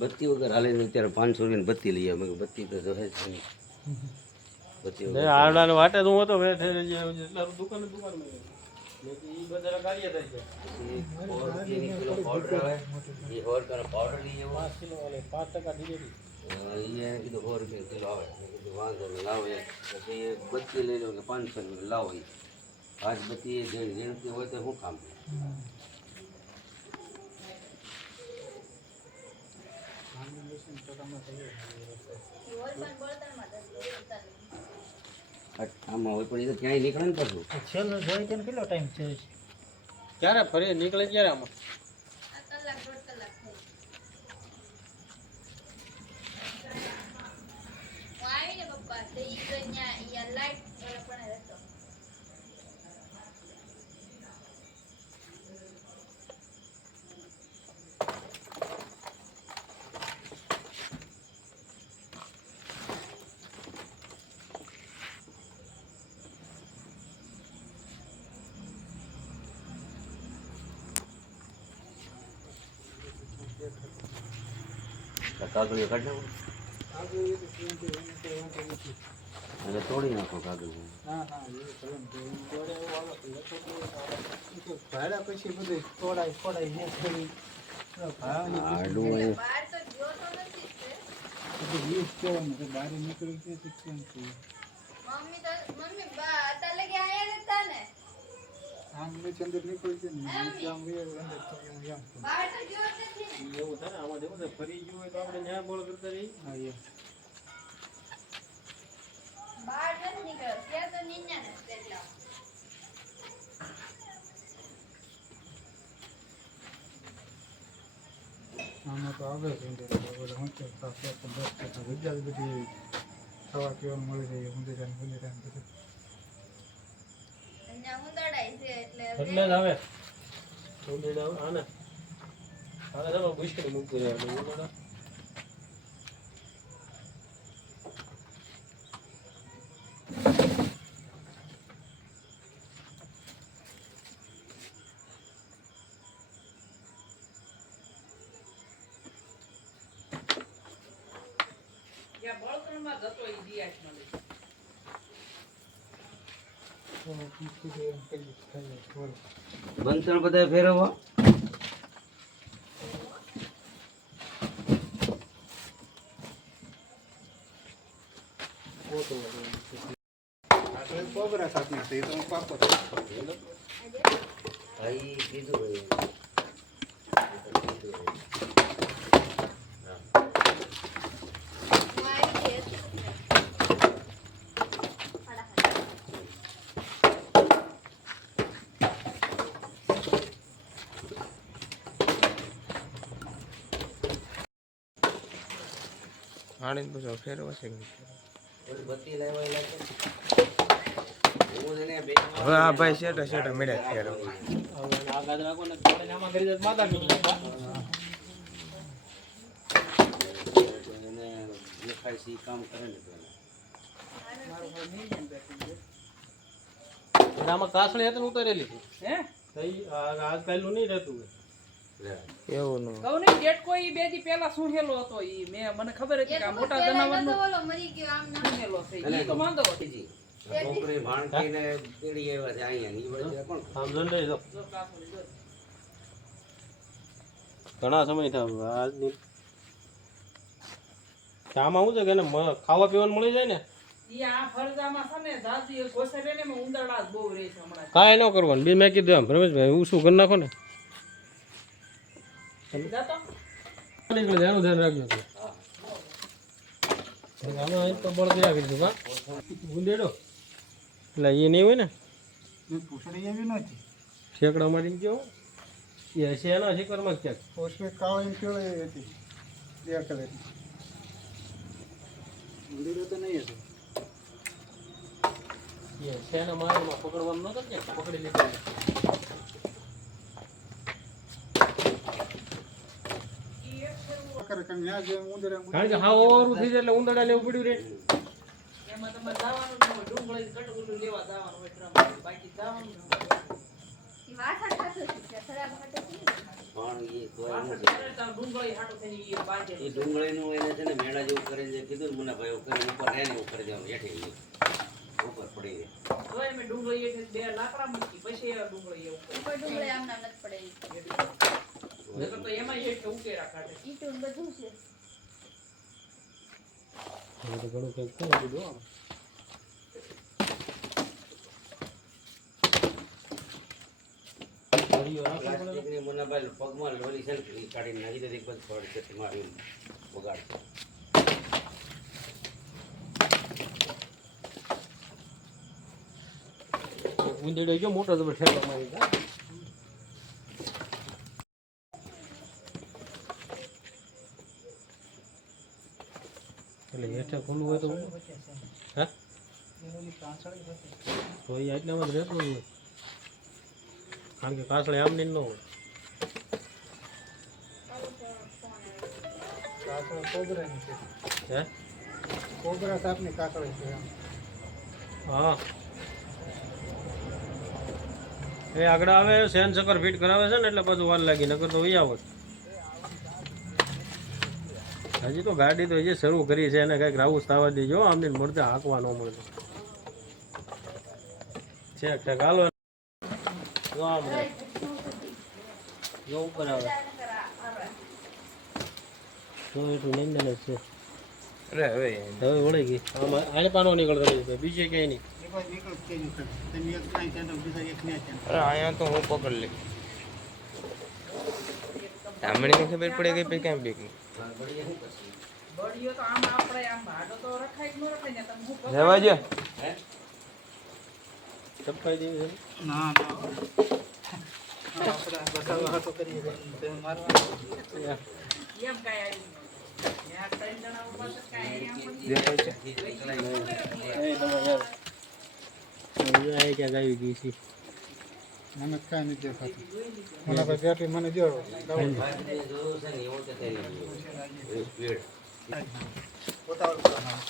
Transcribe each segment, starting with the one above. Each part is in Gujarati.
બત્તી વગર હાલે ને અત્યારે 500 રૂપિયાની બત્તી લઈ આવે. બત્તી તો જોહે જ નહીં. બત્તી વગર આડાને વાટે તો હું હતો મેં દુકાન ઈ બધા ગાડીએ થઈ છે. કિલો પાવડર આવે એ 100 રૂપિયાનો પાવડર લઈ આવો. 5 કિલો અને 5% ડીએડી. અહીંયા કીધું 100 રૂપિયા કિલો આવે. મેં કીધું વાંધો નહીં લાવો એક. પછી એ બત્તી લઈ લો કે 500 રૂપિયા લાવો. એ આજ બત્તી જેણતી હોય તો શું કામ? આમાં હોય પણ એ તો ક્યાંય નીકળે ને પાછું. છેલ્લો જોઈ કેમ કેટલો ટાઈમ છે? ક્યારે ફરી નીકળે ક્યારે આમાં? કાગળિયો કાઢી નાખો અને તોડી નાખો કાગળિયો. ભાડા પછી બધું ખોડાઈ આડું હોય બહાર નીકળી ગયા કેમ છે? આમ ચંદ્ર નીકળી છે ને આમ એવું થાય ને આમાં જેવું ફરી ગયું હોય તો આપણે ન્યાય બોલ કરતા રહી. આમાં તો આવે છે વિદ્યા બધી ખાવા પીવાનું મળી જાય ઉંદેરાને બધું એટલે જ આવે આને ચાલો મુશ્કેલી મૂકતી રહે. બંતણ બધા ફેરવવા. કોબરા સાથે તો પાપો ભાઈ કીધું આણીને પૂછો ફેરવા છે બત્તી લાવવા લાગે. હવે આ ભાઈ શેટા મળ્યા ફેરવા. આ ગાદરા કોને થોડે આમાં કરી દે માતા મીઠી એને દેખાય છે કામ કરે ને પેલા આમાં કાસળી હતી ઉતારેલી છે હે તઈ આજ કાલનું નહીં રહેતું એવું નું કહું નહીં ડેટકો ઈ બે દી પહેલા સુહેલો હતો ઈ મે મને ખબર હતી કે આ મોટા જનાવરનો ઓલો મરી ગયો આમ ના સુહેલો છે ઈ તો માંદો હતી. છોકરી ભાણકીને તેડી આવ્યા છે અહીંયા ઈ વળે કોણ આમ જંડે જો ઘણા સમય થયો આજની આમાં શું છે કે એને ખાવા પીવાનું મળી જાય ને ઈ આ ફરજામાં સમે જાજી ગોસરે ને મે ઉંદરડા બહુ રહે છે હમણાં. કાંઈ ન કરવાનું બી મેં કીધું એમ રમેશભાઈ હું શું કરી નાખો ને જાતો નીકળે એનું ધ્યાન રાખજો આમાં તો બળ દયા કરી દઉં ઉંદેડો એટલે એ નહીં હોય ને પૂછડી એવી નથી ઠેકડા મારી ગયો એ હશે એના શિકારમાં ક્યાંક પોષમે કાળી કેળે હતી બે કલર મંદિરો તો નહીં હતું એ હશે એના મારમાં પકડવાનું નહોતું ક્યાંક પકડી લીધું કારણ કે હા ઓવરું થઈ જાય એટલે ઉંદરડા લેવું પડ્યું રે એમાં તમારે જવાનું ન હોય ડુંગળી કટકુલું લેવા જવાનું હોય ટ્રમ બાકી જવાનું ન હોય. ઈ વાસણ ખાતો છે ખરાબ માટે પણ તો એમ છે. ડુંગળી હાટું થઈને ઈ બાજે એ ડુંગળીનું એને છે ને મેણા જેવું કરીને જે કીધું ને મુન્નાભાઈ એવું કરીને ઉપર રહે ને એવું કરી દેવાનું હેઠે ઉપર પડી રહે. તો એમ ડુંગળી એટલે બે લાકડા મૂકી પછી એ ડુંગળી એવું કરે. કોઈ ડુંગળી આમ નામ નથી પડે નકર તો એમાં હેઠે ઉકેરા કાઢે. ઈટું ને બધું છે હવે તો ઘણું કંઈક કરે બધું આમ. ઘડીઓ રાખવી પડે ને. પ્લાસ્ટિકની મુન્નાભાઈ પગમાં લોલી છે ને એ કાઢીને નાખી દે એક જ પડશે તમારી બગાડશે. ઉંદેડો ગયો મોટો જબર ઠેલો મારી દા. એટલે હેઠે ખુલ્લું હોય તો હે તો એ આટલામાં જ રહેતું હોય કારણ કે કાસળી આમ નહીં ન હોય. કાકડા કોબરાની છે. હે કોબરા સાપની કાકડી છે એમ. હા એ આગળ આવે સેન ચક્કર ફિટ કરાવે છે ને એટલે પાછું વાર લાગી નકર તો આવત. હજી તો ગાડી તો હજી શરૂ કરી છે એને કંઈક રાઉસ થવા દેજો આમને મળતા હાંકવા ન મળે ચેક ઠેક હાલો જો આમ જો ઉપર આવે તો એટલું નહીં ને છે હવે વળી ગઈ આમાં આને પાનો નીકળતો નહીં બીજે ક્યાંય નહીં. અહીંયા તો હું પકડ લે તામણીને ખબર પડે કે પછી કેમ બેકી બળીઓ તો આમ આપણે આમ ભાડો તો રખાય કે ન રખાય ને તમે હું પકડ જવા જો હે ચપકાઈ દેવી છે ના ના આપણે બસાવા હાથો કરીએ તે મારવા એમ કાંઈ આવી યાર ત્રણ જણા ઉભા છે કાંઈ એ ક્યાં આવી ગઈ છે મને કાંઈ નથી દેખાતું. મને ભાઈ બેટી મને જો જોયું છે ને એવું તો થઈ ગયું સ્પીડ ઉતાવળ કરો ના.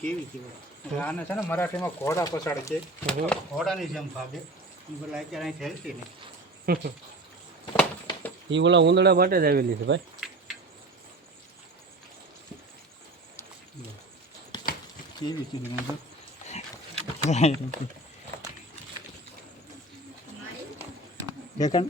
કેવી છે આને છે ને મરાઠીમાં ઘોડા પસાડે છે ઘોડાની જેમ ભાગે પેલા અત્યારે અહીંથી હેલતી નહીં. એ ઓલા ઉંદડા માટે જ આવેલી છે ભાઈ. કેવી છે દેખાણ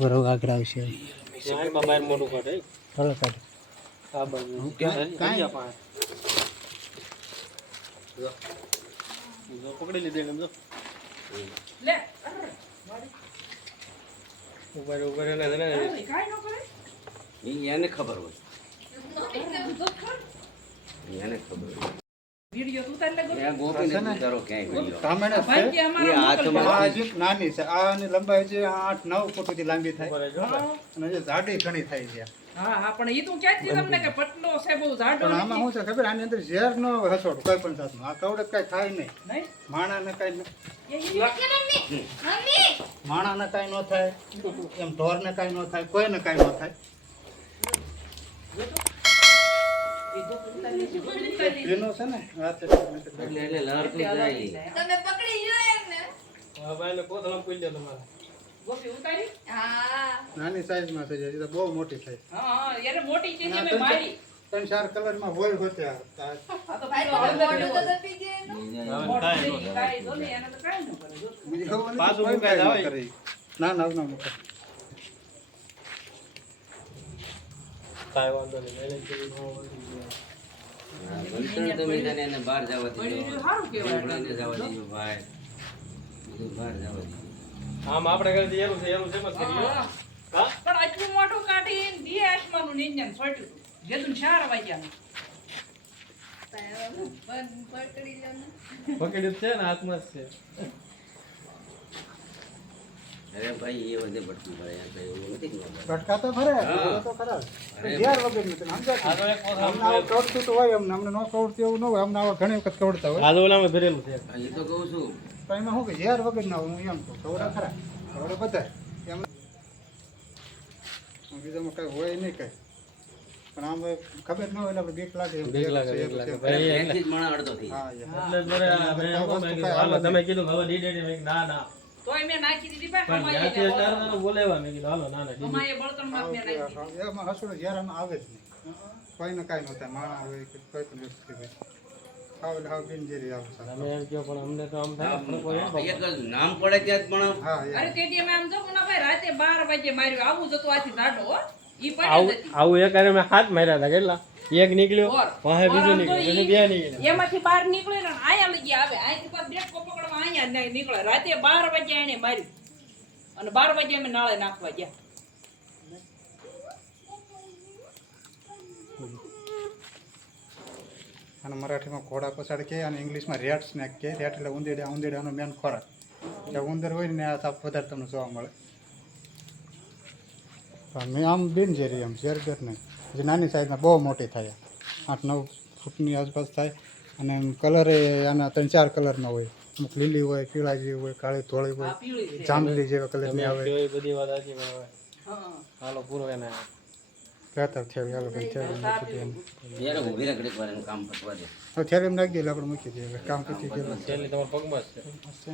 બરોબર આગળ આવશે આમાં બહાર મોટું કાઢે હલો કાઢ આ બાજુ કાંઈ? પકડી લીધે એમ જો લે ઉપર ઉપર એને છે ને કાંઈ ન કરે એને ખબર હોય એને ખબર હોય વિડિયો તું તારે લગો ત્યાં ગોપીને પૂછારો ક્યાંય વિડીયો કામેણ ભાઈ કે એ અમારા હાથમાં આ હજી નાની છે આની લંબાઈ છે 8-9 ફૂટ સુધી લાંબી થાય ઉપર જો અને જે જાડી ઘણી થાય છે હા હા પણ ઈ તું ક્યાંથી તમને કે પટલો છે બહુ જાડો પણ આમાં શું છે ખબર આની અંદર ઝેર નો હસોડ કોઈ પણ જાતનું આ કવડે કઈ થાય નહીં નહીં માણાને કઈ મમ્મી માણાને કઈ ન થાય એમ ઢોરને કઈ ન થાય કોઈને કઈ ન થાય એનો છે ને વાત એટલે લડતું જાય તમે પકડી લ્યો એમને હા ભાઈ ને કોથળા પૂરી દે તમારે ગોપી ઉતારી હા નાની સાઈઝમાં થઈ જાય એ તો બહુ મોટી થાય હા હા યાર મોટી ચીજ ના, અમે ત્રણ મારી ચાર- 3-4 કલરમાં હોય હોતે આ. આ તો ભાઈ પેલો તમે હળદર મોઢું તો જેવો. દબી ગયું એનું. મોઢું છે, ઈ કાંઈ જો ને, એને તો કાંઈ ન કરે જો. બીજી ખબર નથી, પાછું કોઈ મુકાય કાંઈ ન જાય. કરે. ના ના ના મૂકાય. કાંઈ વાંધો નહીં એને જેવી ન હોય ભણતર તમે જાણે એને બહાર જવા પણ દીધો ઈ સારું કહેવાય. ભણતરને જવા દીધો ભાઈ બધું બહાર જવા દીધું આમ આપણે ઘરે એનું છે એમ જ કરીએ હા. હા પણ આટલું મોટું કાઢીને બે આસમાનનું નિંજન છોટ્યું હતું. જેદું 4 વાગ્યાનું. પકડી લો ને પકડી જ છે ને હાથમાં જ છે અરે ભાઈ એ બધે ભટકું પડે યાર ભાઈ એવું નથી કે ન પડે. ભટકા તો ખરા, હા. ભટકા તો ખરા. અરે ઝેર વગરનું છે, સમજાય આ છે? તો એક કોથળા અમને આવું કવડતું તો હોય, અમને ન કવડતું એવું ન હોય, અમને આવા ઘણી વખત કવડતા હોય. આ તો ઓલામાં ભરેલું છે હા, એ તો કહું છું પણ એમાં શું કે ઝેર વગરના હું એમ કહું ખવડા ખરા ખવડા બધા એમ બીજામાં કંઈ હોય નહીં કંઈ પણ આમ ખબર ન હોય એટલે આપણે બીક લાગે એમ. બીક લાગે, બીક લાગે. ભાઈ, પહેલેથી જ માણસ અડધો થઈ હા એટલે જ મને આ મેં એમ કહું, મેં કીધું, હાલો, તમે કીધું કે હવે ડી ડેડી. મેં કીધું, ના ના તોય મેં નાખી દીધી ભાઈ પણ કમાઈ જ્યાંથી એટલે તારું બોલાવ્યા મેં કીધું હાલો ના ના ડી કમાઈએ બળતણમાં મેં નાખી દીધી. એમાં હસુડો ઝેર આમાં આવે જ નહીં કોઈને કાંઈ ન થાય માણા હોય કે કોઈ પણ વ્યક્તિ હોય ખાવ એટલે હાવ બિનઝેરી આવે છે. તમે એમ કહો પણ અમને તો આમ થાય ને, કોઈ એમ એક જ નામ પડે ત્યાં જ પણ હા અરે તેથી અમે આમ જો ને ભાઈ રાતે 12 વાગે માર્યું આવું જતું આથી દાડો હો ઈ પડ્યો આવું નથી આવું એક હારે મેં હાથ માર્યા હતા કેટલા એક નીકળ્યો ઓર. વાહે બીજો ઓર આમ તો નીકળ્યો ઈ- પછી બે નીકળ્યા એમાંથી બહાર નીકળે ને આયા લગી આવે અહીંથી પાછો બેટકો પકડવા અહીંયા નીકળે રાતે 12 વાગે એને માર્યું અને 12 વાગે અમે નાળે નાખવા ગયા. અને મરાઠીમાં ઘોડા પછાડ કહે અને ઇંગ્લિશમાં રેટ સ્નેક કહે. રેટ એટલે ઉંદેડા ઉંદેડાનો મેન ખોરાક. એટલે ઉંદર હોય ને આ સાપ વધારે તમને જોવા મળે. પણ મેં આમ બિનઝેરી એમ ઝેરગર નહીં. પછી નાની સાઈઝમાં બહુ મોટી થાય 8-9 ફૂટની આસપાસ થાય અને કલર આના 3-4 કલરમાં હોય. અમુક લીલી હોય, પીળા જેવી હોય, કાળી ધોળી આ હોય, પીળી છે. જાંબલી જેવા તમે કલરની આવે. કયો એ બધી વાત સાચી પણ હવે હા. હાલો પૂરો એને કહેતા થેલી હાલો ભાઈ થેલી મૂકી દે એમ. જ્યારે ઊભી રહે ઘડીક વાર એનું કામ પતવા દે. હવે થેલી એમ નાખી દે એટલે આપણે મૂકી દઈએ હવે કામ પતી ગયેલું છે. છેલ્લી તમારા પગમાં જ છે મસ્ત છે.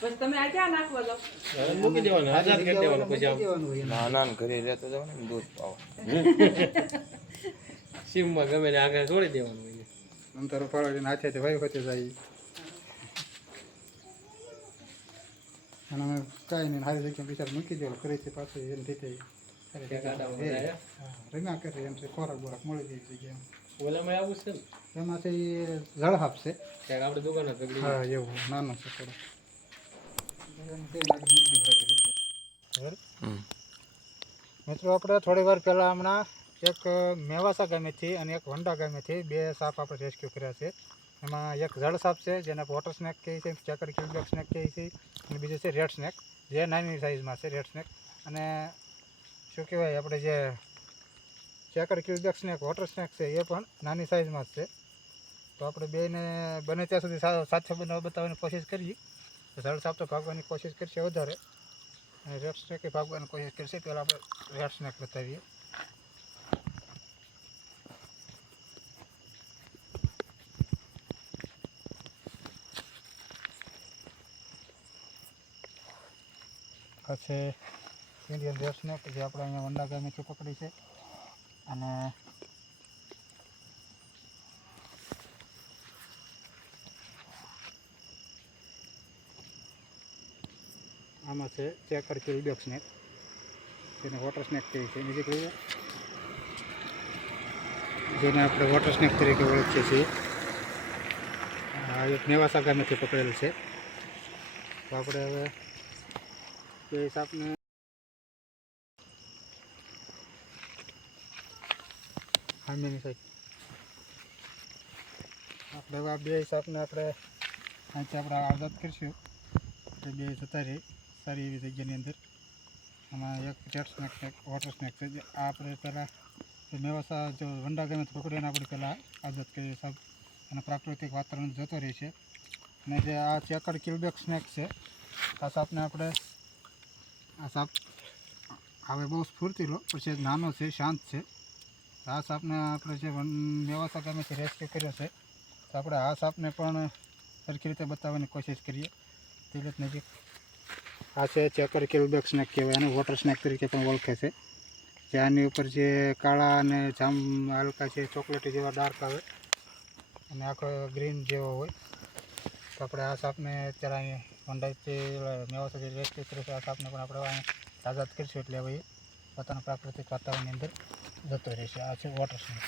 બસ તમે આ ક્યાં નાખવા જાવ હવે મૂકી દેવાનું આઝાદ કરી દેવાનું પછી આમ દેવાનું હોય એને. ના ના ને ઘરે રહેતો જાવ ને દૂધ પાવ સીમમાં ગમે ને આગળ છોડી દેવાનું હોય. અંતર ઉપાડીને હાથેથી વાયુ વચ્ચે જાય અને અમે કાંઈ નહીં સારી જગ્યાએ બિચાર મૂકી દેવાનું ફરીથી પાછું એની રીતે સારી જગ્યાએ રમ્યા કરે એમ છે ખોરાક બોરાક મળી જાય જગ્યાએ ઓલામાં આવું છે ને એમાંથી જળહાપ છે ક્યાંક આપણે દુકાન પકડી હા એવું નાનું છે થોડું મિત્રો આપણે થોડી વાર પહેલાં હમણાં એક મેવાસા ગામેથી અને એક વંડા ગામેથી 2 સાપ આપણે રેસ્ક્યુ કર્યા છે. એમાં એક જળ સાપ છે જેને વોટર સ્નેક કહે છે, ચેકર કિલબેક સ્નેક કહે છે અને બીજું છે રેડ સ્નેક જે નાની સાઇઝમાં છે રેડ સ્નેક. અને શું કહેવાય આપણે જે ચેકર કિલબેક સ્નેક વોટર સ્નેક છે એ પણ નાની સાઇઝમાં જ છે. તો આપણે બેને બને ત્યાં સુધી સાથે બતાવવાની કોશિશ કરીએ. જળ સાપ તો ભાગવાની કોશિશ કરશે વધારે અને રેડ સ્નેક ભાગવાની કોશિશ કરશે. પહેલાં આપણે રેડ સ્નેક બતાવીએ. આ છે ઇન્ડિયન રેડ સ્નેક જે આપણે અહીંયા વંડા ગામેથી પકડી છે. અને આમાં છે ચેકર કિલબેક સ્નેક જેને વોટર સ્નેક કહે છે. બીજી કહીએ જેને આપણે વોટર સ્નેક તરીકે ઓળખીએ છીએ. આ એક મેવાસા ગામેથી પકડેલ છે. તો આપણે હવે બે સાપને સામેની સાઈડ આપણે હવે આ 2 સાપને આપણે અહીંથી આપણે આઝાદ કરીશું. એટલે 2 જતા રહી સારી એવી જગ્યાની અંદર. આમાં એક રેડ સ્નેક છે, વોટર સ્નેક છે. જે આ આપણે પહેલાં મેવાસા જો વંડા ગામેથી પકડીને આપણે પહેલાં આઝાદ કરીએ સાપ અને પ્રાકૃતિક વાતાવરણ જતો રહે છે. અને જે આ ચેકર કિલબેક સ્નેક છે આ સાપને આપણે આ સાપ હવે બહુ સ્ફૂર્તિલો પછી નાનો છે, શાંત છે. આ સાપને આપણે જે મેવાસા ગામેથી રેસ્ક્યુ કર્યો છે તો આપણે આ સાપને પણ સરખી રીતે બતાવવાની કોશિશ કરીએ. તિલક નજીક આ છે ચેકર કિલબેક સ્નેક કહેવાય અને વોટર સ્નેક તરીકે પણ ઓળખે છે. જે આની ઉપર જે કાળા અને જામ હલકા છે ચોકલેટી જેવા ડાર્ક આવે અને આખો ગ્રીન જેવો હોય. તો આપણે આ સાપને અત્યારે અહીં વંડાઈથી મેવાસાથી રેસ્ક્યુ કર્યો છે. આ સાપને પણ આપણે અહીં આઝાદ કરીશું એટલે હવે એ પોતાના પ્રાકૃતિક વાતાવરણની અંદર જતો રહેશે. આ છે વોટર સ્નેક.